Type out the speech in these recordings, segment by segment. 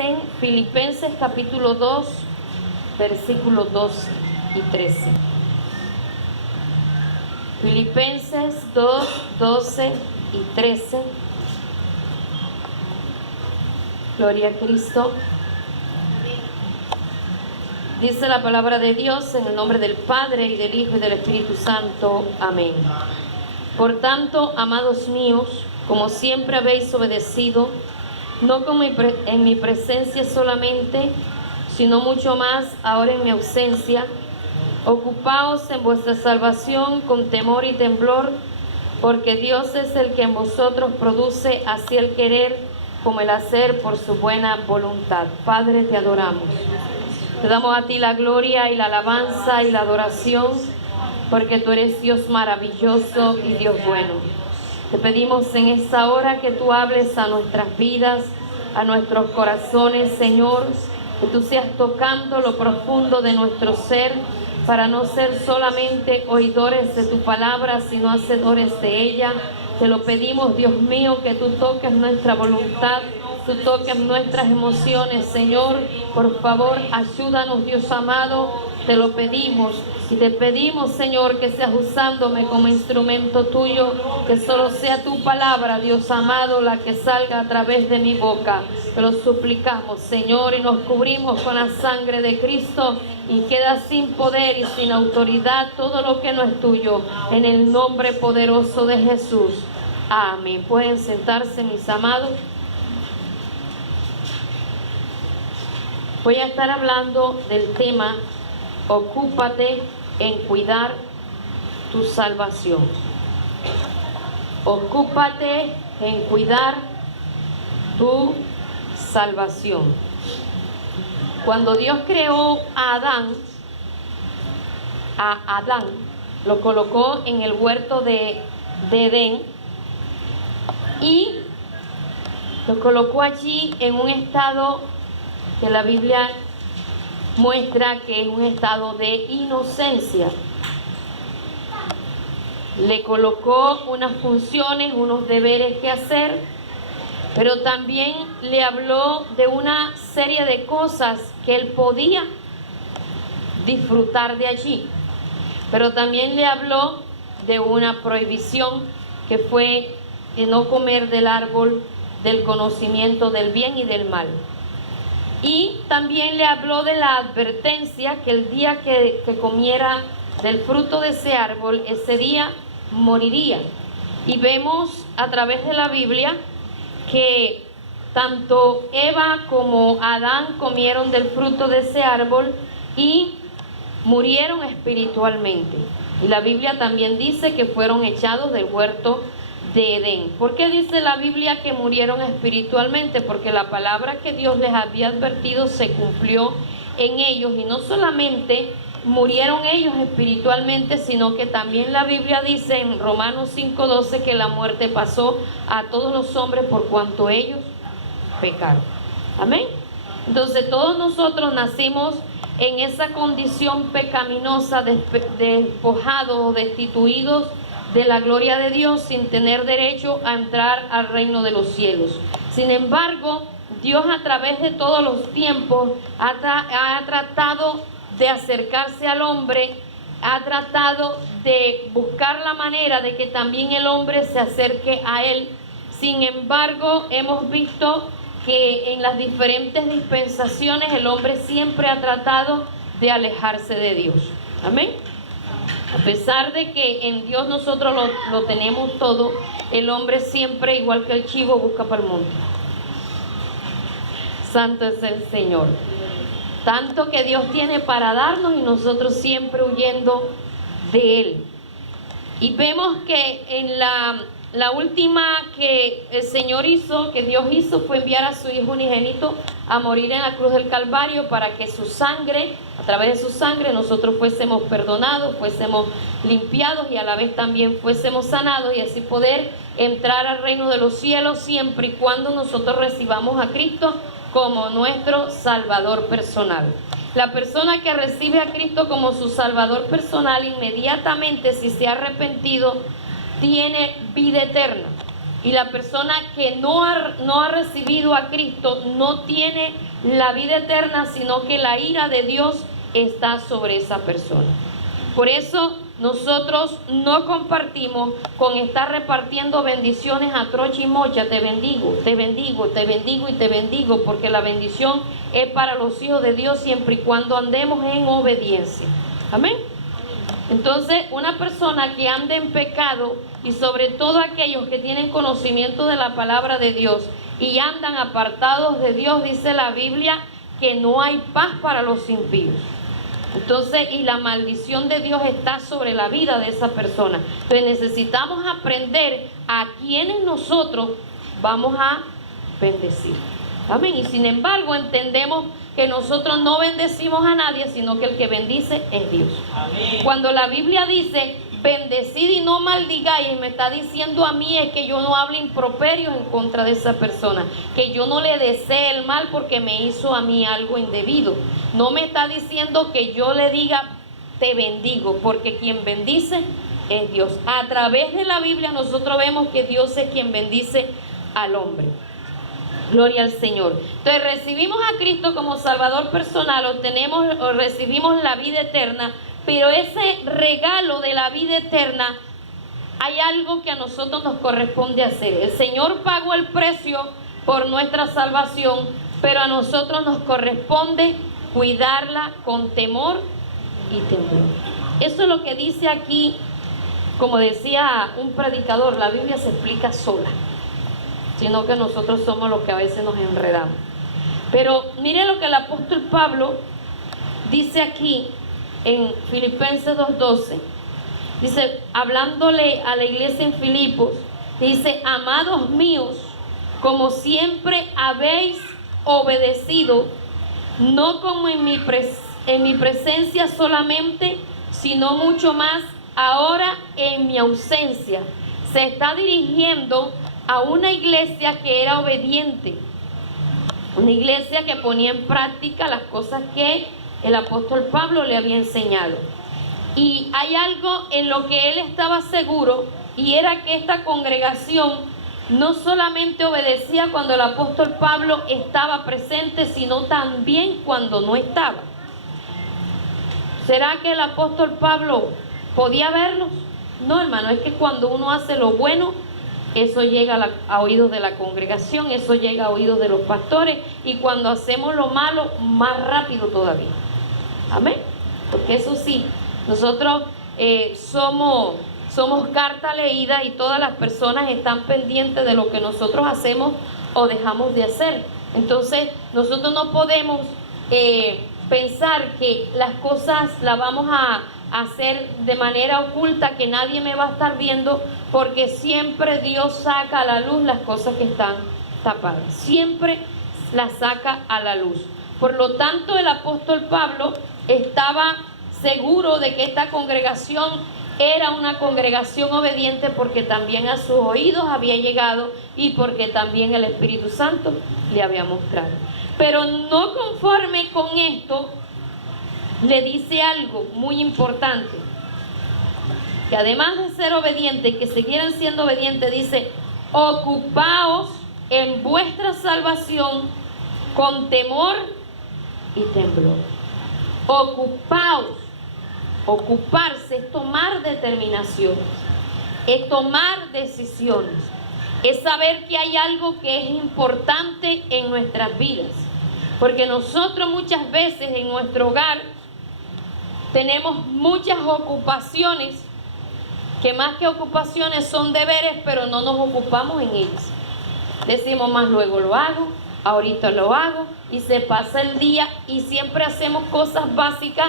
en Filipenses capítulo 2, versículos 12 y 13. Filipenses 2, 12 y 13. Gloria a Cristo. Dice la palabra de Dios en el nombre del Padre y del Hijo y del Espíritu Santo. Amén. Por tanto, amados míos, como siempre habéis obedecido, no como en mi presencia solamente, sino mucho más ahora en mi ausencia, ocupaos en vuestra salvación con temor y temblor, porque Dios es el que en vosotros produce así el querer como el hacer por su buena voluntad. Padre, te adoramos. Te damos a ti la gloria y la alabanza y la adoración, porque tú eres Dios maravilloso y Dios bueno. Te pedimos en esta hora que tú hables a nuestras vidas, a nuestros corazones, Señor, que tú seas tocando lo profundo de nuestro ser, para no ser solamente oidores de tu palabra, sino hacedores de ella. Te lo pedimos, Dios mío, que tú toques nuestra voluntad, tú toques nuestras emociones, Señor. Por favor, ayúdanos, Dios amado, te lo pedimos. Y te pedimos, Señor, que seas usándome como instrumento tuyo, que solo sea tu palabra, Dios amado, la que salga a través de mi boca. Te lo suplicamos, Señor, y nos cubrimos con la sangre de Cristo, y queda sin poder y sin autoridad todo lo que no es tuyo, en el nombre poderoso de Jesús. Amén. Pueden sentarse, mis amados. Voy a estar hablando del tema: ocúpate en cuidar tu salvación. Ocúpate en cuidar tu salvación. Cuando Dios creó a Adán, lo colocó en el huerto de Edén y lo colocó allí en un estado que la Biblia muestra que es un estado de inocencia. Le colocó unas funciones, unos deberes que hacer, pero también le habló de una serie de cosas que él podía disfrutar de allí. Pero también le habló de una prohibición, que fue de no comer del árbol del conocimiento del bien y del mal. Y también le habló de la advertencia que el día que comiera del fruto de ese árbol, ese día moriría. Y vemos a través de la Biblia que tanto Eva como Adán comieron del fruto de ese árbol y murieron espiritualmente. Y la Biblia también dice que fueron echados del huerto de Edén. ¿Por qué dice la Biblia que murieron espiritualmente? Porque la palabra que Dios les había advertido se cumplió en ellos, y no solamente murieron ellos espiritualmente, sino que también la Biblia dice en Romanos 5:12 que la muerte pasó a todos los hombres por cuanto ellos pecaron. Amén. Entonces todos nosotros nacimos en esa condición pecaminosa, despojados o destituidos de la gloria de Dios, sin tener derecho a entrar al reino de los cielos. Sin embargo, Dios a través de todos los tiempos ha tratado de acercarse al hombre, ha tratado de buscar la manera de que también el hombre se acerque a él. Sin embargo, hemos visto que en las diferentes dispensaciones el hombre siempre ha tratado de alejarse de Dios. Amén. A pesar de que en Dios nosotros lo tenemos todo, el hombre siempre, igual que el chivo, busca para el monte. Santo es el Señor. Tanto que Dios tiene para darnos y nosotros siempre huyendo de Él. Y vemos que en la última que el Señor hizo, que Dios hizo, fue enviar a su Hijo unigénito a morir en la cruz del Calvario, para que su sangre, a través de su sangre, nosotros fuésemos perdonados, fuésemos limpiados y a la vez también fuésemos sanados, y así poder entrar al reino de los cielos siempre y cuando nosotros recibamos a Cristo como nuestro Salvador personal. La persona que recibe a Cristo como su Salvador personal, inmediatamente, si se ha arrepentido, tiene vida eterna. Y la persona que no ha recibido a Cristo no tiene la vida eterna, sino que la ira de Dios está sobre esa persona. Por eso nosotros no compartimos con estar repartiendo bendiciones a trocha y mocha. Te bendigo, te bendigo, te bendigo y te bendigo, porque la bendición es para los hijos de Dios siempre y cuando andemos en obediencia. Amén. Entonces, una persona que anda en pecado, y sobre todo aquellos que tienen conocimiento de la palabra de Dios y andan apartados de Dios, dice la Biblia que no hay paz para los impíos. Entonces, y la maldición de Dios está sobre la vida de esa persona. Entonces necesitamos aprender a quienes nosotros vamos a bendecir. Amén. Y sin embargo entendemos que nosotros no bendecimos a nadie, sino que el que bendice es Dios. Amén. Cuando la Biblia dice bendecid y no maldigáis, me está diciendo a mí es que yo no hable improperios en contra de esa persona, que yo no le desee el mal porque me hizo a mí algo indebido. No me está diciendo que yo le diga te bendigo, porque quien bendice es Dios. A través de la Biblia nosotros vemos que Dios es quien bendice al hombre. Gloria al Señor. Entonces recibimos a Cristo como Salvador personal, recibimos la vida eterna, pero ese regalo de la vida eterna, hay algo que a nosotros nos corresponde hacer. El Señor pagó el precio por nuestra salvación, pero a nosotros nos corresponde cuidarla con temor y temblor. Eso es lo que dice aquí, como decía un predicador, la Biblia se explica sola, sino que nosotros somos los que a veces nos enredamos. Pero mire lo que el apóstol Pablo dice aquí en Filipenses 2:12. Dice, hablándole a la iglesia en Filipos, dice, amados míos, como siempre habéis obedecido, no como en mi presencia solamente, sino mucho más ahora en mi ausencia. Se está dirigiendo a una iglesia que era obediente, una iglesia que ponía en práctica las cosas que el apóstol Pablo le había enseñado. Y hay algo en lo que él estaba seguro, y era que esta congregación no solamente obedecía cuando el apóstol Pablo estaba presente, sino también cuando no estaba. ¿Será que el apóstol Pablo podía verlos? No, hermano, es que cuando uno hace lo bueno, eso llega a oídos de la congregación, eso llega a oídos de los pastores, y cuando hacemos lo malo, más rápido todavía. Amén. Porque eso sí, nosotros somos carta leída, y todas las personas están pendientes de lo que nosotros hacemos o dejamos de hacer. Entonces nosotros no podemos pensar que las cosas las vamos a hacer de manera oculta, que nadie me va a estar viendo, porque siempre Dios saca a la luz las cosas que están tapadas, siempre las saca a la luz. Por lo tanto, el apóstol Pablo estaba seguro de que esta congregación era una congregación obediente, porque también a sus oídos había llegado y porque también el Espíritu Santo le había mostrado. Pero no conforme con esto, le dice algo muy importante, que además de ser obedientes, que siguieran siendo obedientes, dice, ocupaos en vuestra salvación con temor y temblor. Ocupaos. Ocuparse es tomar determinaciones, es tomar decisiones, es saber que hay algo que es importante en nuestras vidas, porque nosotros muchas veces en nuestro hogar tenemos muchas ocupaciones, que más que ocupaciones son deberes, pero no nos ocupamos en ellas. Decimos, más luego lo hago, ahorita lo hago, y se pasa el día y siempre hacemos cosas básicas,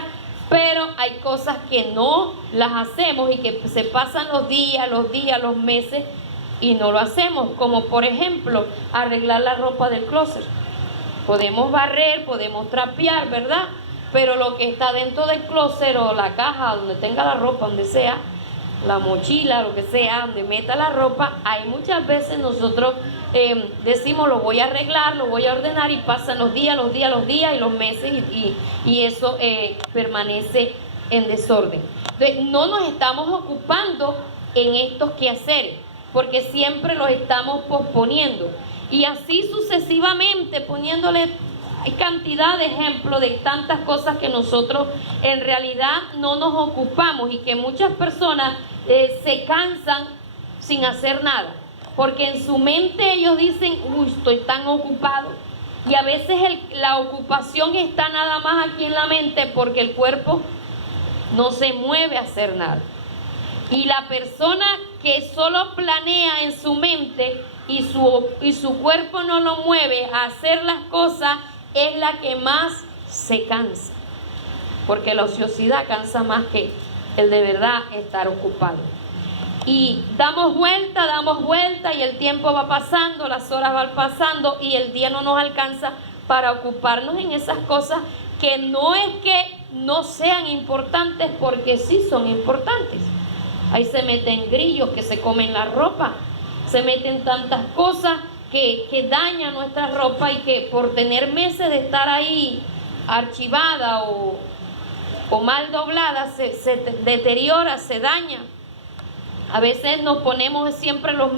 pero hay cosas que no las hacemos y que se pasan los días, los meses y no lo hacemos, como por ejemplo arreglar la ropa del closet. Podemos barrer, podemos trapear, ¿verdad? Pero lo que está dentro del closet o la caja, donde tenga la ropa, donde sea, la mochila, lo que sea, donde meta la ropa, hay muchas veces nosotros decimos lo voy a arreglar, lo voy a ordenar, y pasan los días y los meses y eso permanece en desorden. Entonces, no nos estamos ocupando en estos quehaceres. porque siempre los estamos posponiendo. Y así sucesivamente, poniéndole cantidad de ejemplos de tantas cosas que nosotros en realidad no nos ocupamos, y que muchas personas se cansan sin hacer nada, porque en su mente ellos dicen, uy, estoy tan ocupado. Y a veces la ocupación está nada más aquí en la mente, porque el cuerpo no se mueve a hacer nada. Y la persona que solo planea en su mente y su cuerpo no lo mueve a hacer las cosas, es la que más se cansa, porque la ociosidad cansa más que el de verdad estar ocupado. Y damos vuelta y el tiempo va pasando, las horas van pasando y el día no nos alcanza para ocuparnos en esas cosas que no es que no sean importantes, porque sí son importantes. Ahí se meten grillos que se comen la ropa, se meten tantas cosas que dañan nuestra ropa, y que por tener meses de estar ahí archivada o mal doblada se deteriora, se daña. A veces nos ponemos siempre las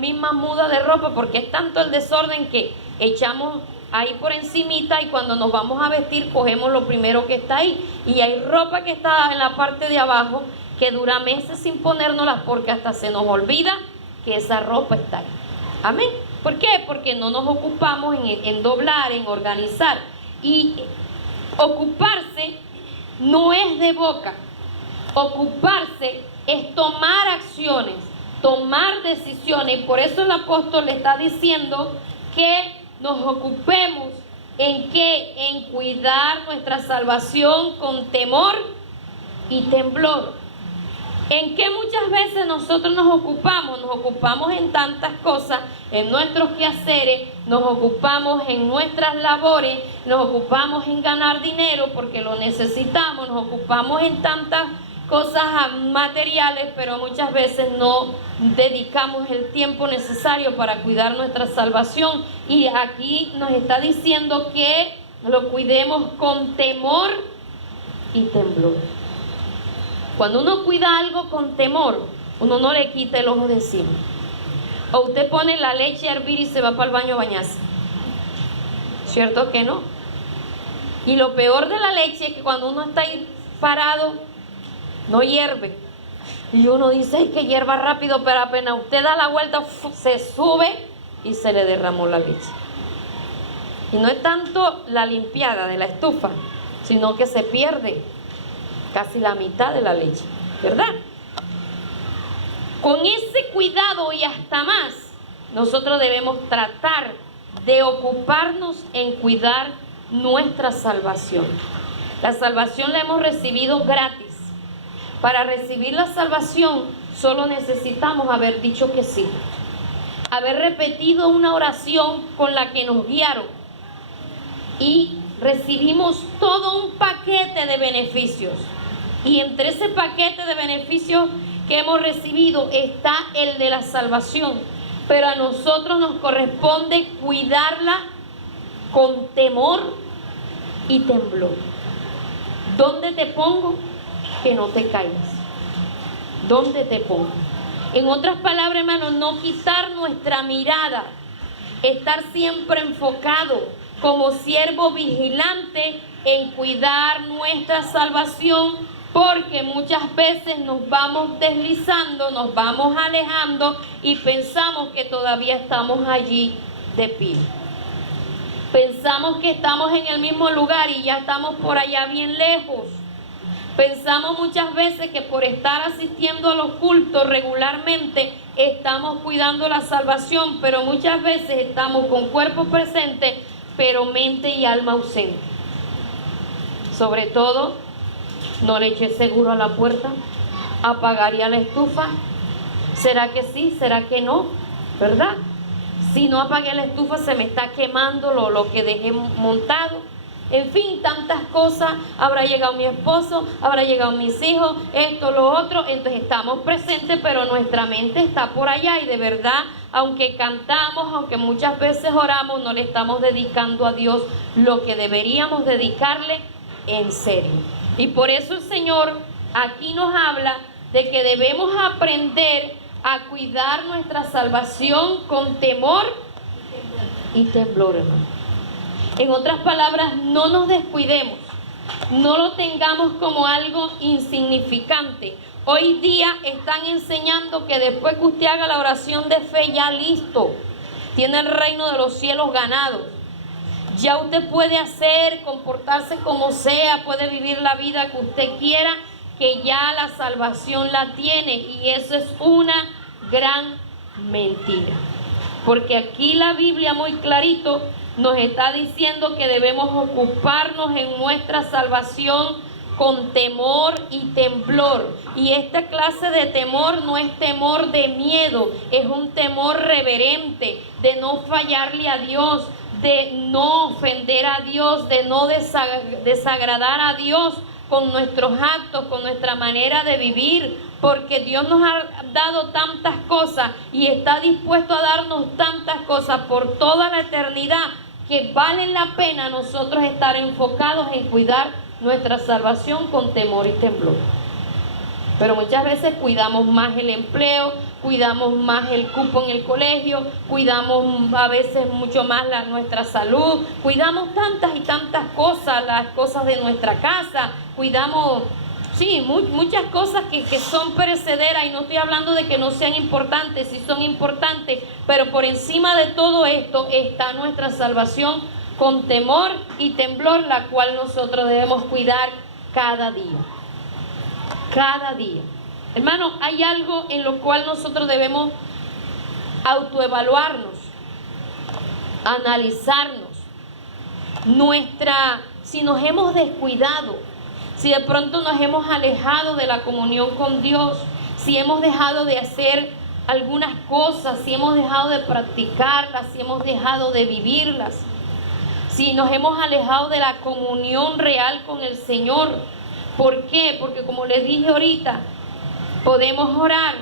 mismas mudas de ropa, porque es tanto el desorden que echamos ahí por encimita, y cuando nos vamos a vestir cogemos lo primero que está ahí, y hay ropa que está en la parte de abajo que dura meses sin ponérnoslas, porque hasta se nos olvida que esa ropa está ahí. Amén. ¿Por qué? Porque no nos ocupamos en doblar, en organizar. Y ocuparse no es de boca. Ocuparse es tomar acciones, tomar decisiones. Y por eso el apóstol le está diciendo que nos ocupemos en qué, en cuidar nuestra salvación con temor y temblor. ¿En qué muchas veces nosotros nos ocupamos? Nos ocupamos en tantas cosas, en nuestros quehaceres, nos ocupamos en nuestras labores, nos ocupamos en ganar dinero porque lo necesitamos, nos ocupamos en tantas cosas materiales, pero muchas veces no dedicamos el tiempo necesario para cuidar nuestra salvación. Y aquí nos está diciendo que lo cuidemos con temor y temblor. Cuando uno cuida algo con temor, uno no le quita el ojo de encima. O usted pone la leche a hervir y se va para el baño a bañarse. ¿Cierto que no? Y lo peor de la leche es que cuando uno está ahí parado, no hierve. Y uno dice, ay, que hierva rápido, pero apenas usted da la vuelta, se sube y se le derramó la leche. Y no es tanto la limpiada de la estufa, sino que se pierde casi la mitad de la leche, ¿verdad? Con ese cuidado y hasta más, nosotros debemos tratar de ocuparnos en cuidar nuestra salvación. La salvación la hemos recibido gratis. Para recibir la salvación solo necesitamos haber dicho que sí, haber repetido una oración con la que nos guiaron, y recibimos todo un paquete de beneficios. Y entre ese paquete de beneficios que hemos recibido está el de la salvación, pero a nosotros nos corresponde cuidarla con temor y temblor. ¿Dónde te pongo? Que no te caigas. ¿Dónde te pongo? En otras palabras, hermanos, no quitar nuestra mirada, estar siempre enfocado como siervo vigilante en cuidar nuestra salvación, porque muchas veces nos vamos deslizando, nos vamos alejando y pensamos que todavía estamos allí de pie. Pensamos que estamos en el mismo lugar y ya estamos por allá bien lejos. Pensamos muchas veces que por estar asistiendo a los cultos regularmente estamos cuidando la salvación, pero muchas veces estamos con cuerpo presente, pero mente y alma ausente. Sobre todo, no le eché seguro a la puerta, apagaría la estufa. ¿Será que sí? ¿Será que no? ¿Verdad? Si no apagué la estufa, se me está quemando lo que dejé montado. En fin, tantas cosas. Habrá llegado mi esposo, habrá llegado mis hijos, esto, lo otro. Entonces estamos presentes, pero nuestra mente está por allá. Y de verdad, aunque cantamos, aunque muchas veces oramos, no le estamos dedicando a Dios lo que deberíamos dedicarle en serio. Y por eso el Señor aquí nos habla de que debemos aprender a cuidar nuestra salvación con temor y temblor, hermano. En otras palabras, no nos descuidemos, no lo tengamos como algo insignificante. Hoy día están enseñando que después que usted haga la oración de fe, ya listo, tiene el reino de los cielos ganado. Ya usted puede hacer, comportarse como sea, puede vivir la vida que usted quiera, que ya la salvación la tiene. Y eso es una gran mentira. Porque aquí la Biblia muy clarito nos está diciendo que debemos ocuparnos en nuestra salvación con temor y temblor. Y esta clase de temor no es temor de miedo, es un temor reverente, de no fallarle a Dios, de no ofender a Dios, de no desagradar a Dios con nuestros actos, con nuestra manera de vivir, porque Dios nos ha dado tantas cosas y está dispuesto a darnos tantas cosas por toda la eternidad, que vale la pena nosotros estar enfocados en cuidar nuestra salvación con temor y temblor. Pero muchas veces cuidamos más el empleo, cuidamos más el cupo en el colegio, cuidamos a veces mucho más nuestra salud, cuidamos tantas y tantas cosas, las cosas de nuestra casa, cuidamos, sí, muchas cosas que son perecederas, y no estoy hablando de que no sean importantes, sí son importantes, pero por encima de todo esto está nuestra salvación con temor y temblor, la cual nosotros debemos cuidar cada día. Cada día. Hermano, hay algo en lo cual nosotros debemos autoevaluarnos, analizarnos. Si nos hemos descuidado, si de pronto nos hemos alejado de la comunión con Dios, si hemos dejado de hacer algunas cosas, si hemos dejado de practicarlas, si hemos dejado de vivirlas, si nos hemos alejado de la comunión real con el Señor. ¿Por qué? Porque como les dije ahorita, podemos orar,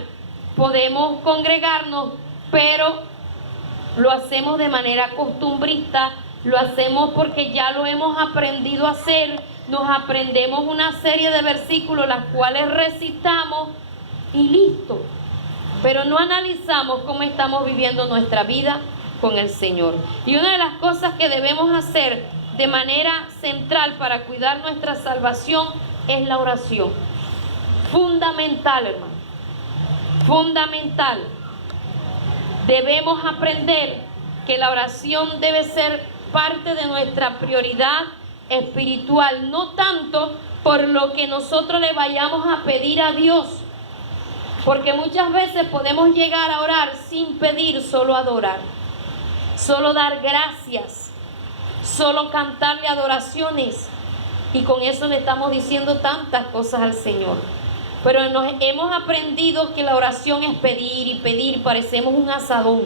podemos congregarnos, pero lo hacemos de manera costumbrista, lo hacemos porque ya lo hemos aprendido a hacer, nos aprendemos una serie de versículos, las cuales recitamos y listo. Pero no analizamos cómo estamos viviendo nuestra vida con el Señor. Y una de las cosas que debemos hacer de manera central para cuidar nuestra salvación es la oración. Fundamental, hermano. Fundamental. Debemos aprender que la oración debe ser parte de nuestra prioridad espiritual, no tanto por lo que nosotros le vayamos a pedir a Dios, porque muchas veces podemos llegar a orar sin pedir, solo adorar, solo dar gracias, solo cantarle adoraciones, y con eso le estamos diciendo tantas cosas al Señor. Pero nos hemos aprendido que la oración es pedir y pedir, parecemos un asadón.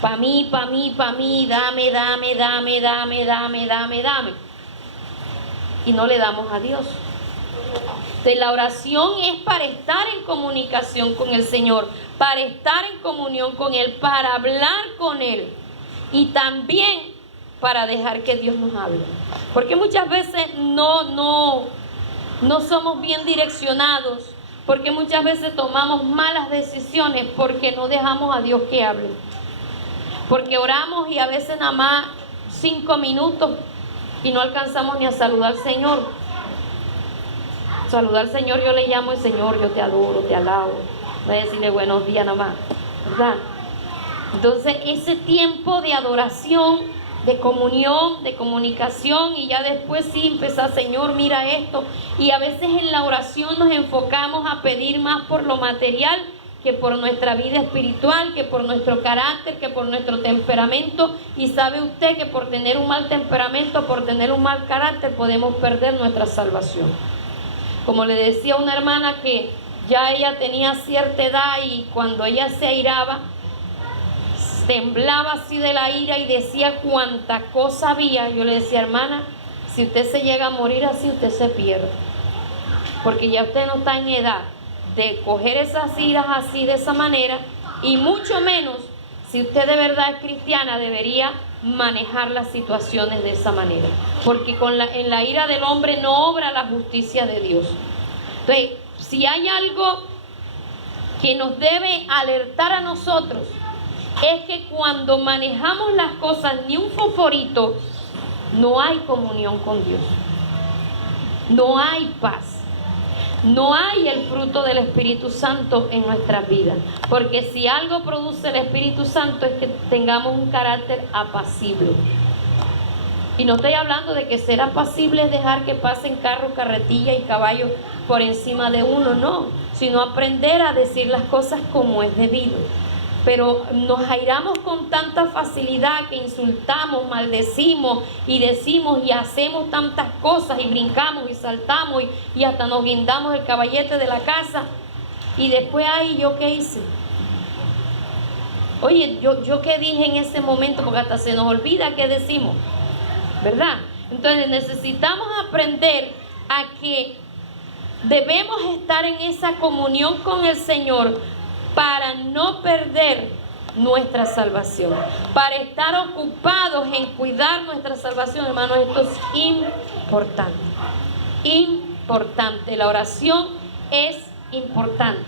Pa' mí, pa' mí, pa' mí, dame, dame, dame, dame, dame, dame, dame. Y no le damos a Dios. Entonces, la oración es para estar en comunicación con el Señor, para estar en comunión con Él, para hablar con Él. Y también para dejar que Dios nos hable. Porque muchas veces no somos bien direccionados, porque muchas veces tomamos malas decisiones porque no dejamos a Dios que hable. Porque oramos y a veces nada más 5 minutos y no alcanzamos ni a saludar al Señor. Saludar al Señor, yo le llamo el Señor, yo te adoro, te alabo. Voy a decirle buenos días nada más, ¿verdad? Entonces ese tiempo de adoración, de comunión, de comunicación, y ya después sí empezar, Señor, mira esto. Y a veces en la oración nos enfocamos a pedir más por lo material que por nuestra vida espiritual, que por nuestro carácter, que por nuestro temperamento. Y sabe usted que por tener un mal temperamento, por tener un mal carácter, podemos perder nuestra salvación. Como le decía a una hermana que ya ella tenía cierta edad, y cuando ella se airaba, temblaba así de la ira y decía cuánta cosa había. Yo le decía, hermana, si usted se llega a morir así, usted se pierde, porque ya usted no está en edad de coger esas iras así de esa manera, y mucho menos si usted de verdad es cristiana, debería manejar las situaciones de esa manera, porque en la ira del hombre no obra la justicia de Dios. Entonces, si hay algo que nos debe alertar a nosotros es que cuando manejamos las cosas ni un fosforito, no hay comunión con Dios, no hay paz, no hay el fruto del Espíritu Santo en nuestras vidas. Porque si algo produce el Espíritu Santo es que tengamos un carácter apacible. Y no estoy hablando de que ser apacible es dejar que pasen carros, carretillas y caballos por encima de uno, no, sino aprender a decir las cosas como es debido. Pero nos airamos con tanta facilidad que insultamos, maldecimos y decimos y hacemos tantas cosas y brincamos y saltamos y hasta nos guindamos el caballete de la casa. Y después, ay, ¿yo qué hice? Oye, ¿yo qué dije en ese momento? Porque hasta se nos olvida qué decimos, ¿verdad? Entonces necesitamos aprender a que debemos estar en esa comunión con el Señor para no perder nuestra salvación, para estar ocupados en cuidar nuestra salvación. Hermanos, esto es importante, importante. La oración es importante.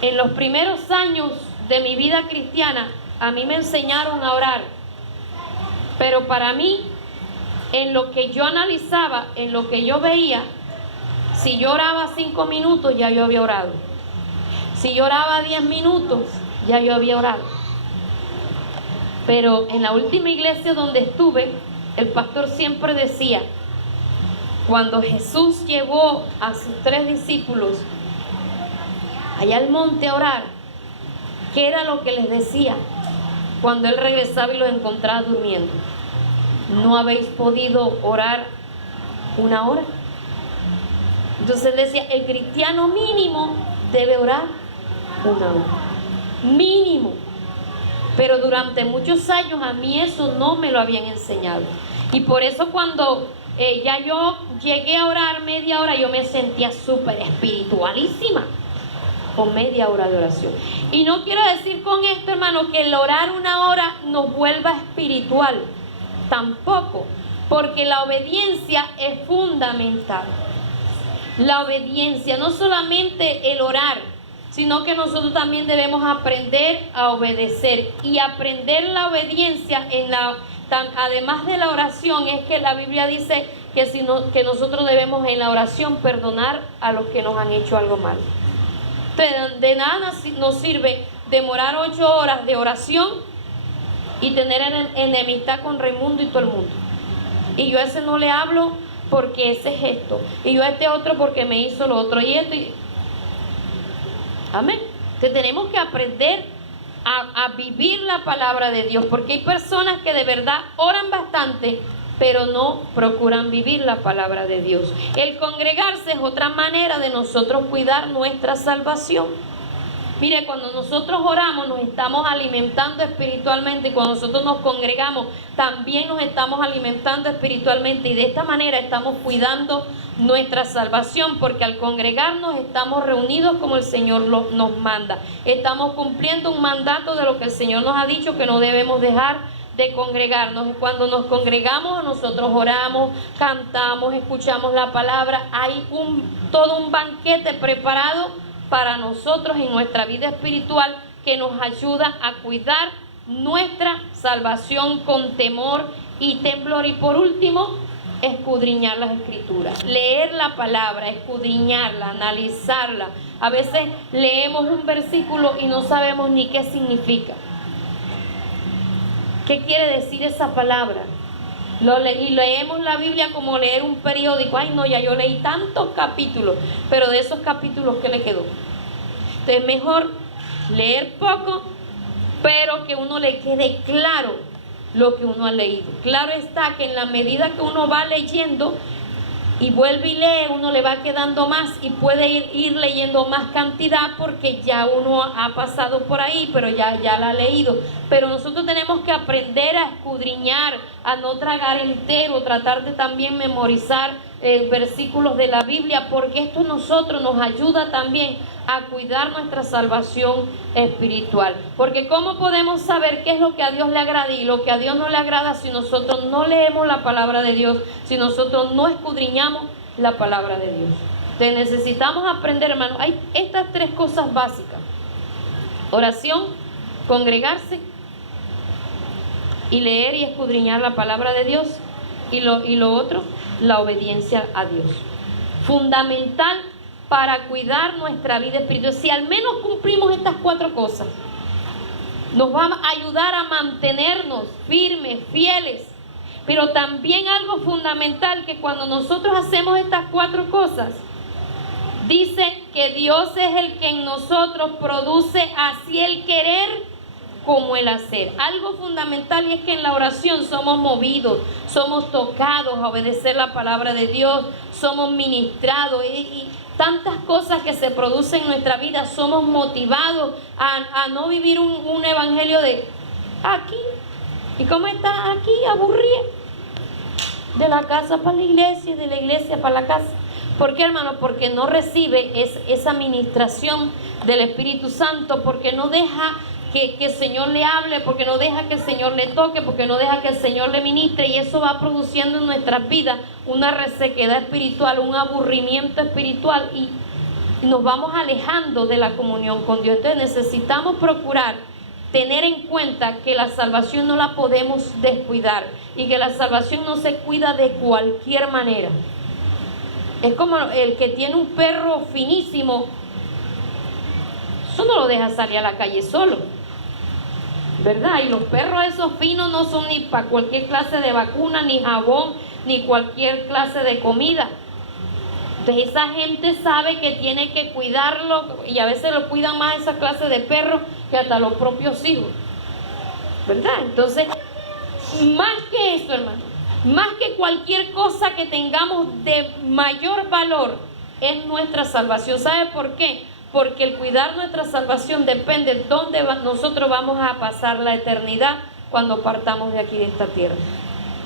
En los primeros años de mi vida cristiana, a mí me enseñaron a orar, pero para mí, en lo que yo analizaba, en lo que yo veía, si yo oraba 5 minutos, ya yo había orado. Si yo oraba 10 minutos, ya yo había orado. Pero en la última iglesia donde estuve, el pastor siempre decía, cuando Jesús llevó a sus 3 discípulos allá al monte a orar, ¿qué era lo que les decía? Cuando él regresaba y los encontraba durmiendo: ¿no habéis podido orar 1 hora? Entonces él decía, el cristiano mínimo debe orar 1 hora, mínimo. Pero durante muchos años a mí eso no me lo habían enseñado. Y por eso cuando ya yo llegué a orar media hora, yo me sentía súper espiritualísima con media hora de oración. Y no quiero decir con esto, hermano, que el orar 1 hora nos vuelva espiritual. Tampoco, porque la obediencia es fundamental. La obediencia, no solamente el orar, sino que nosotros también debemos aprender a obedecer. Y aprender la obediencia, además de la oración, es que la Biblia dice que nosotros debemos en la oración perdonar a los que nos han hecho algo mal. Entonces, de nada nos sirve demorar 8 horas de oración y tener enemistad con Raimundo y todo el mundo. Y yo a ese no le hablo porque ese es esto, y yo a este otro porque me hizo lo otro, y esto, amén. Entonces tenemos que aprender a vivir la palabra de Dios, porque hay personas que de verdad oran bastante, pero no procuran vivir la palabra de Dios. El congregarse es otra manera de nosotros cuidar nuestra salvación. Mire, cuando nosotros oramos nos estamos alimentando espiritualmente, y cuando nosotros nos congregamos también nos estamos alimentando espiritualmente, y de esta manera estamos cuidando nuestra salvación, porque al congregarnos estamos reunidos como el Señor nos manda. Estamos cumpliendo un mandato de lo que el Señor nos ha dicho, que no debemos dejar de congregarnos. Y cuando nos congregamos, nosotros oramos, cantamos, escuchamos la palabra. Hay todo un banquete preparado para nosotros en nuestra vida espiritual, que nos ayuda a cuidar nuestra salvación con temor y temblor. Y por último, escudriñar las escrituras, leer la palabra, escudriñarla, analizarla. A veces leemos un versículo y no sabemos ni qué significa. ¿Qué quiere decir esa palabra? Y leemos la Biblia como leer un periódico. Ay, no, ya yo leí tantos capítulos, pero de esos capítulos, ¿qué le quedó? Entonces, mejor leer poco, pero que uno le quede claro lo que uno ha leído. Claro está que en la medida que uno va leyendo y vuelve y lee, uno le va quedando más, y puede ir leyendo más cantidad porque ya uno ha pasado por ahí, pero ya la ha leído. Pero nosotros tenemos que aprender a escudriñar, a no tragar entero, tratar de también memorizar versículos de la Biblia, porque esto a nosotros nos ayuda también a cuidar nuestra salvación espiritual. Porque ¿cómo podemos saber qué es lo que a Dios le agrada y lo que a Dios no le agrada si nosotros no leemos la palabra de Dios, si nosotros no escudriñamos la palabra de Dios? Entonces necesitamos aprender, hermano. Hay estas tres cosas básicas: oración, congregarse y leer y escudriñar la palabra de Dios. Y lo otro, la obediencia a Dios. Fundamental para cuidar nuestra vida espiritual. Si al menos cumplimos estas cuatro cosas, nos va a ayudar a mantenernos firmes, fieles. Pero también algo fundamental, que cuando nosotros hacemos estas cuatro cosas, dice que Dios es el que en nosotros produce así el querer como el hacer. Algo fundamental, y es que en la oración somos movidos, somos tocados a obedecer la palabra de Dios, somos ministrados y tantas cosas que se producen en nuestra vida. Somos motivados a no vivir un evangelio de aquí. ¿Y cómo estás aquí? Aburrida. De la casa para la iglesia y de la iglesia para la casa. ¿Por qué, hermano? Porque no recibe esa ministración del Espíritu Santo, porque no deja que el Señor le hable, porque no deja que el Señor le toque, porque no deja que el Señor le ministre, y eso va produciendo en nuestras vidas una resequedad espiritual, un aburrimiento espiritual, y nos vamos alejando de la comunión con Dios. Entonces necesitamos procurar tener en cuenta que la salvación no la podemos descuidar, y que la salvación no se cuida de cualquier manera. Es como el que tiene un perro finísimo, eso no lo deja salir a la calle solo, ¿verdad? Y los perros esos finos no son ni para cualquier clase de vacuna, ni jabón, ni cualquier clase de comida. Entonces esa gente sabe que tiene que cuidarlo, y a veces lo cuidan más esa clase de perros que hasta los propios hijos, ¿verdad? Entonces, más que eso, hermano, más que cualquier cosa que tengamos de mayor valor, es nuestra salvación. ¿Sabe por qué? Porque el cuidar nuestra salvación depende de dónde nosotros vamos a pasar la eternidad cuando partamos de aquí, de esta tierra.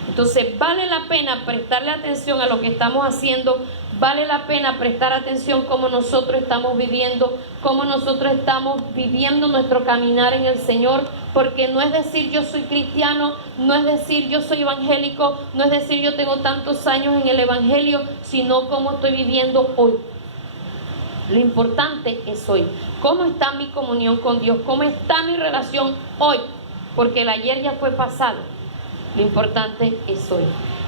Entonces vale la pena prestarle atención a lo que estamos haciendo, vale la pena prestar atención cómo nosotros estamos viviendo, cómo nosotros estamos viviendo nuestro caminar en el Señor, porque no es decir yo soy cristiano, no es decir yo soy evangélico, no es decir yo tengo tantos años en el evangelio, sino cómo estoy viviendo hoy. Lo importante es hoy. ¿Cómo está mi comunión con Dios? ¿Cómo está mi relación hoy? Porque el ayer ya fue pasado. Lo importante es hoy.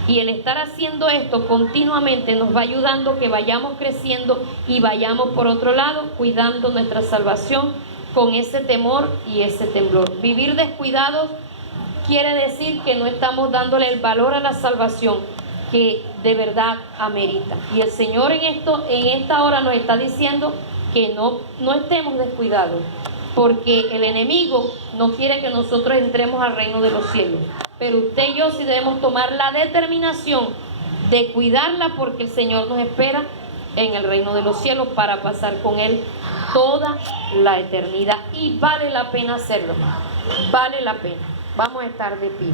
Y el estar haciendo esto continuamente nos va ayudando a que vayamos creciendo y vayamos por otro lado cuidando nuestra salvación con ese temor y ese temblor. Vivir descuidados quiere decir que no estamos dándole el valor a la salvación que de verdad amerita. Y el Señor en esta hora nos está diciendo que no estemos descuidados, porque el enemigo no quiere que nosotros entremos al reino de los cielos. Pero usted y yo sí debemos tomar la determinación de cuidarla, porque el Señor nos espera en el reino de los cielos para pasar con Él toda la eternidad. Y vale la pena hacerlo, vale la pena. Vamos a estar de pie.